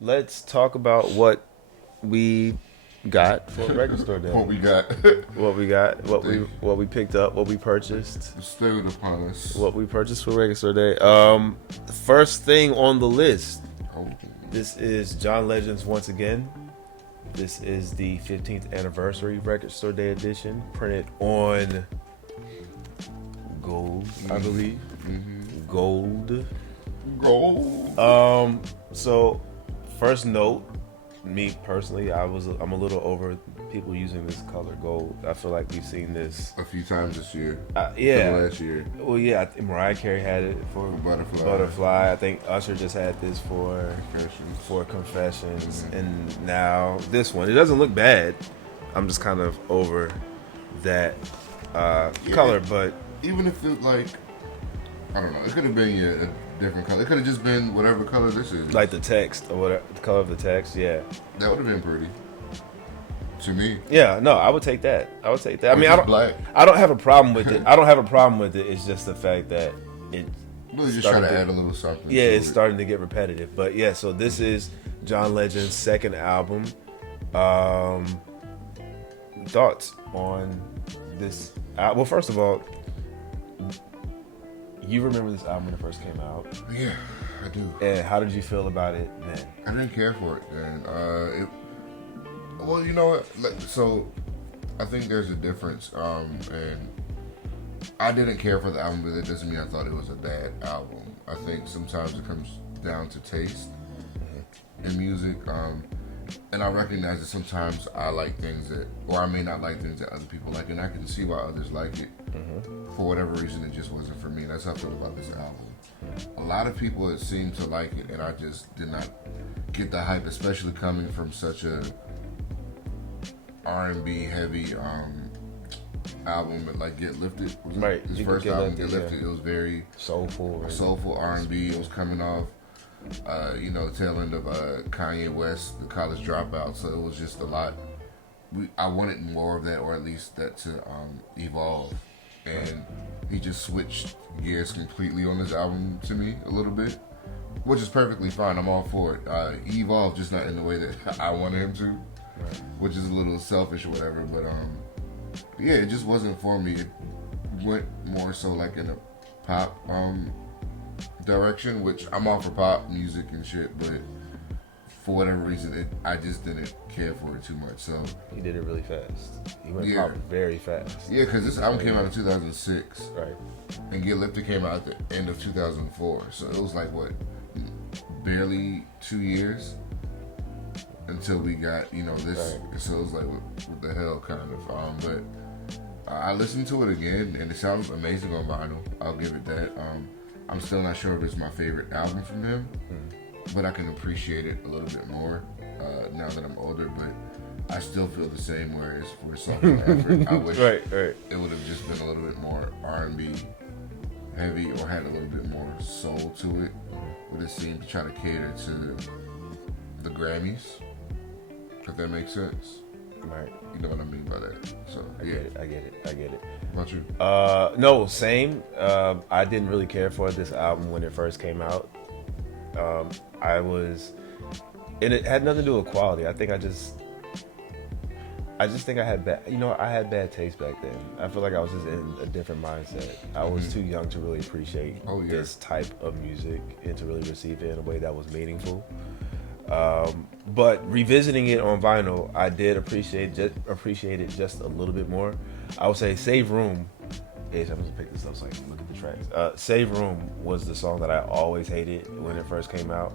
let's talk about what we got for record store day. What we got? What we got, what we picked up, what we purchased, Bestowed upon us. what we purchased for record store day. First thing on the list. Oh. This is John Legend's once again. This is the 15th anniversary record store day edition, printed on gold, I believe. Gold. So first note, me personally, I'm a little over people using this color gold. I feel like we've seen this A few times this year. yeah. Last year. Well, yeah, I think Mariah Carey had it for Butterfly. I think Usher just had this for Confessions. And now this one. It doesn't look bad. I'm just kind of over that color, but even if it I don't know, it could have been a different color. It could have just been whatever color this is. like the text or whatever, the color of the text, yeah. That would have been pretty. To me. Yeah, no, I would take that. I mean, black. I don't have a problem with it. I don't have a problem with it. It's just the fact that it Really just try to add a little something. Yeah, it's starting to get repetitive. But yeah, so this is John Legend's second album. Thoughts on this? Well, first of all, you remember this album when it first came out? Yeah, I do. And how did you feel about it then? I didn't care for it then. Well, you know what? So I think there's a difference. And I didn't care for the album, but that doesn't mean I thought it was a bad album. I think sometimes it comes down to taste in music. And I recognize that sometimes I like things or I may not like things that other people like, and I can see why others like it. For whatever reason, it just wasn't for me. That's how I feel about this album. A lot of people seem to like it, and I just did not get the hype, especially coming from such a R&B heavy album, like Get Lifted. Right. His first album, Get Lifted. Yeah. It was very soulful R&B. It was coming off, tail end of Kanye West, The College Dropout. So it was just a lot. I wanted more of that, or at least that to evolve. And he just switched gears completely on this album to me a little bit, which is perfectly fine. I'm all for it. He evolved, just not in the way that I wanted him to, which is a little selfish or whatever. But yeah, it just wasn't for me. It went more so like in a pop direction, which I'm all for pop music and shit, but for whatever reason, I just didn't care for it too much. So he did it really fast. He went pop very fast. Yeah, because this album came out in 2006. Right. And Get Lifted came out at the end of 2004. So it was like, what, barely 2 years until we got, this. Right. So it was like, what the hell, kind of. But I listened to it again, and it sounds amazing on vinyl. I'll give it that. I'm still not sure if it's my favorite album from him. But I can appreciate it a little bit more now that I'm older. But I still feel the same. Whereas for Song Effort, I wish it would have just been a little bit more R&B heavy, or had a little bit more soul to it. But it seemed to try to cater to the Grammys, if that makes sense. Right. You know what I mean by that. So I get it. What about you? No, same. I didn't really care for this album when it first came out. And it had nothing to do with quality. I think I just think I had bad taste back then. I feel like I was just in a different mindset. I was too young to really appreciate this type of music and to really receive it in a way that was meaningful. But revisiting it on vinyl, I did appreciate it just a little bit more. I would say Save Room. I'm just gonna pick this up so I can look at the tracks. Save Room was the song that I always hated when it first came out.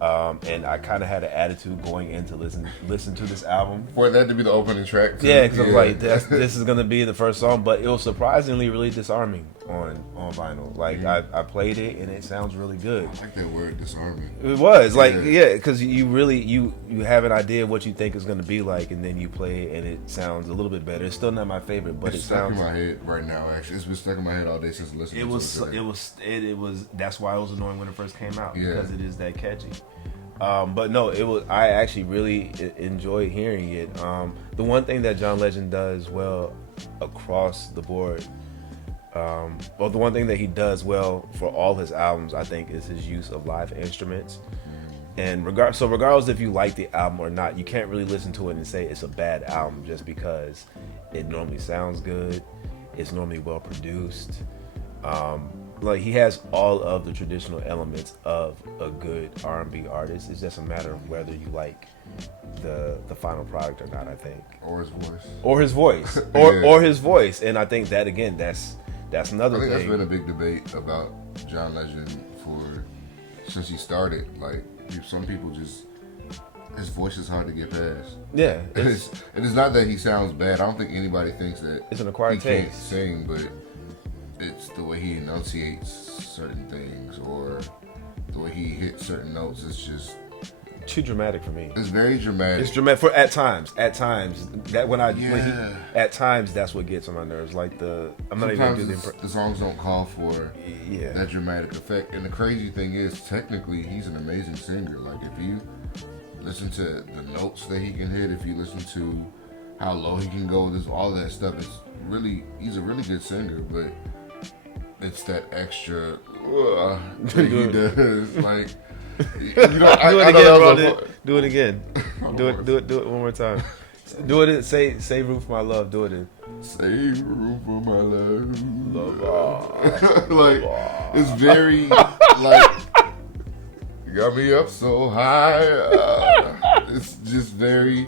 And I kind of had an attitude going in to listen to this album. For that to be the opening track too. Yeah, because I was like, this is going to be the first song. But it was surprisingly really disarming on vinyl. Like, I played it, and it sounds really good. I like that word, disarming. It was. Because you really, you have an idea of what you think is going to be like, and then you play it, and it sounds a little bit better. It's still not my favorite, but it's stuck in my head right now, actually. It's been stuck in my head all day since listening to it. That's why it was annoying when it first came out, because it is that catchy. But no, I actually really enjoyed hearing it. The one thing that John Legend does well across the board, the one thing that he does well for all his albums, I think, is his use of live instruments. And regardless if you like the album or not, you can't really listen to it and say it's a bad album just because it normally sounds good. It's normally well produced. Like he has all of the traditional elements of a good R&B artist. It's just a matter of whether you like the final product or not. I think, or his voice, or his voice. And I think that again, that's another thing. I think that's been a big debate about John Legend since he started. Like some people just his voice is hard to get past. Yeah, and it's not that he sounds bad. I don't think anybody thinks that it's an acquired taste. Can't sing, but it's the way he enunciates certain things or the way he hits certain notes. It's just too dramatic for me. It's very dramatic. It's dramatic for at times that at times that's what gets on my nerves. Like I'm not even gonna do the songs don't call for that dramatic effect. And the crazy thing is, technically, he's an amazing singer. Like if you listen to the notes that he can hit, if you listen to how low he can go, all that stuff. He's a really good singer, but it's that extra that he does. Like, do it again. Do it one more time. Do it. Say "Room for My Love." Do it in. Say "Room for My Love." Like it's very like you got me up so high. It's just very.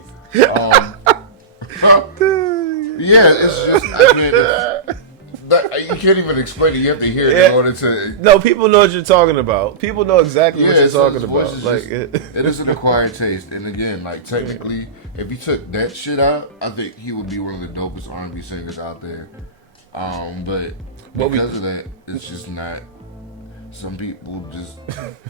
Yeah, it's just you can't even explain it. You have to hear it in order to. No, people know what you're talking about. People know exactly what you're talking about. Like it is an acquired taste, and again, like technically, if he took that shit out, I think he would be one of the dopest R&B singers out there. But because of that, it's just not. Some people just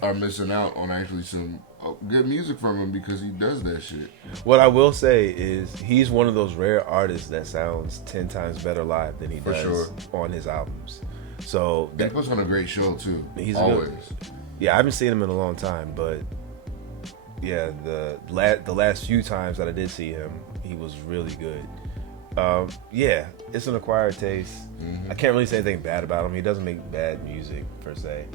are missing out on actually some good music from him because he does that shit. What I will say is he's one of those rare artists that sounds 10 times better live than he does on his albums. So he puts on a great show too. He's always. I haven't seen him in a long time, but yeah, the last few times that I did see him, he was really good. It's an acquired taste. I can't really say anything bad about him. He doesn't make bad music per se.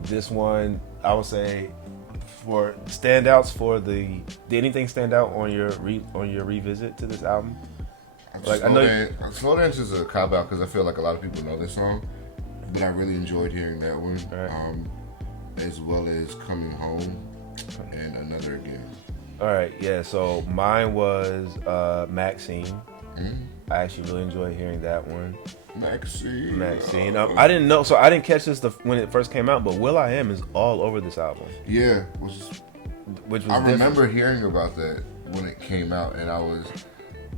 This one, I would say, for standouts did anything stand out on your revisit to this album? Slow Dance is a cop out because I feel like a lot of people know this song, but I really enjoyed hearing that one, as well as Coming Home and Another Again. All right, yeah. So mine was Maxine. I actually really enjoyed hearing that one. Maxine. I didn't know, so I didn't catch this when it first came out, but Will.i.am is all over this album. Yeah, which was I remember hearing about that when it came out, and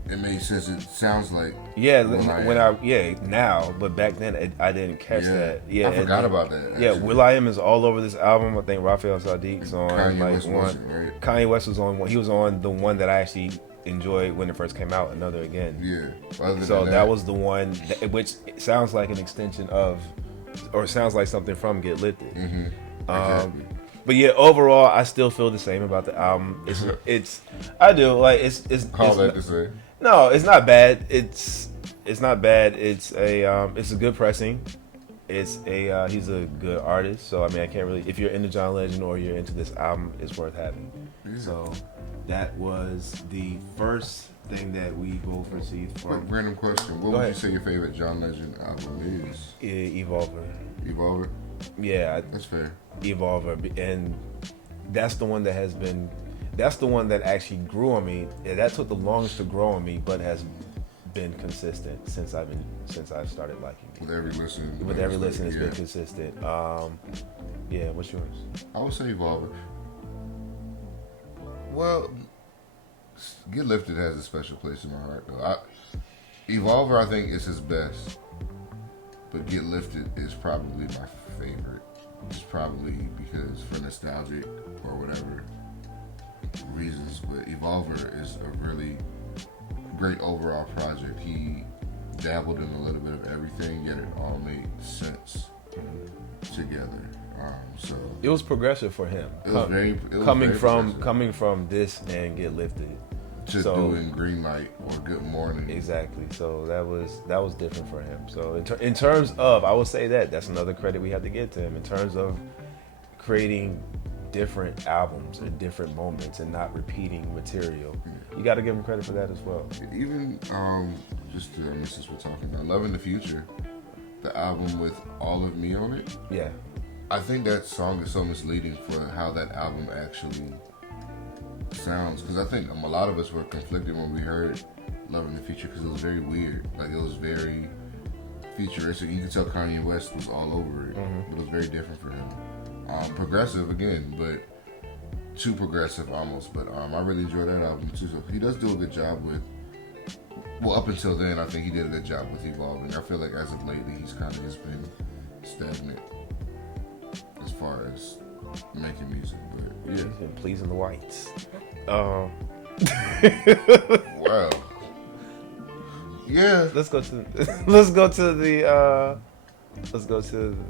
it made sense. It sounds like now, but back then I didn't catch that. Yeah, I forgot about that. Actually. Yeah, Will.i.am is all over this album. I think Raphael Sadiq's on Kanye West was on one. He was on the one that I actually enjoyed when it first came out. Another Again. Yeah. So that was the one which sounds like an extension of, or sounds like something from Get Lifted. Exactly. But yeah, overall, I still feel the same about the album. I do like it's. All that to say. No, it's not bad. It's not bad. It's a good pressing. He's a good artist. So I mean, I can't really. If you're into John Legend or you're into this album, it's worth having. Yeah. So that was the first thing that we both received from. Quick random question: What would you say your favorite John Legend album is? Evolver. Yeah, that's fair. Evolver, and that's the one that has been. That's the one that actually grew on me. That took the longest to grow on me, but has been consistent since I've started liking it. With every listen. It's been consistent. What's yours? I would say Evolver. Well, Get Lifted has a special place in my heart, though. Evolver, I think, is his best, but Get Lifted is probably my favorite. It's probably because for nostalgic or whatever reasons, but Evolver is a really great overall project. He dabbled in a little bit of everything, yet it all made sense together. So it was progressive for him. Coming from this and Get Lifted to doing Green Light or Good Morning. Exactly. So that was different for him. So in terms of, I would say that's another credit we have to give to him in terms of creating different albums at different moments and not repeating material. You got to give him credit for that as well. Even just to, since we're talking about Love in the Future, the album with All of Me on it. Yeah. I think that song is so misleading for how that album actually sounds, because I think a lot of us were conflicted when we heard Love in the Future, because it was very weird. Like, it was very futuristic. You could tell Kanye West was all over it, but it was very different for him. Progressive again, but too progressive almost. But I really enjoyed that album too. So he does do a good job with. Well, up until then, I think he did a good job with evolving. I feel like as of lately, he's kind of just been stagnant as far as making music. But yeah, He's been pleasing the whites. wow. Yeah. Let's go to the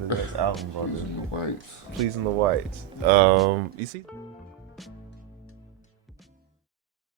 next album, brother. Pleasing the whites. Pleasing the whites. You see.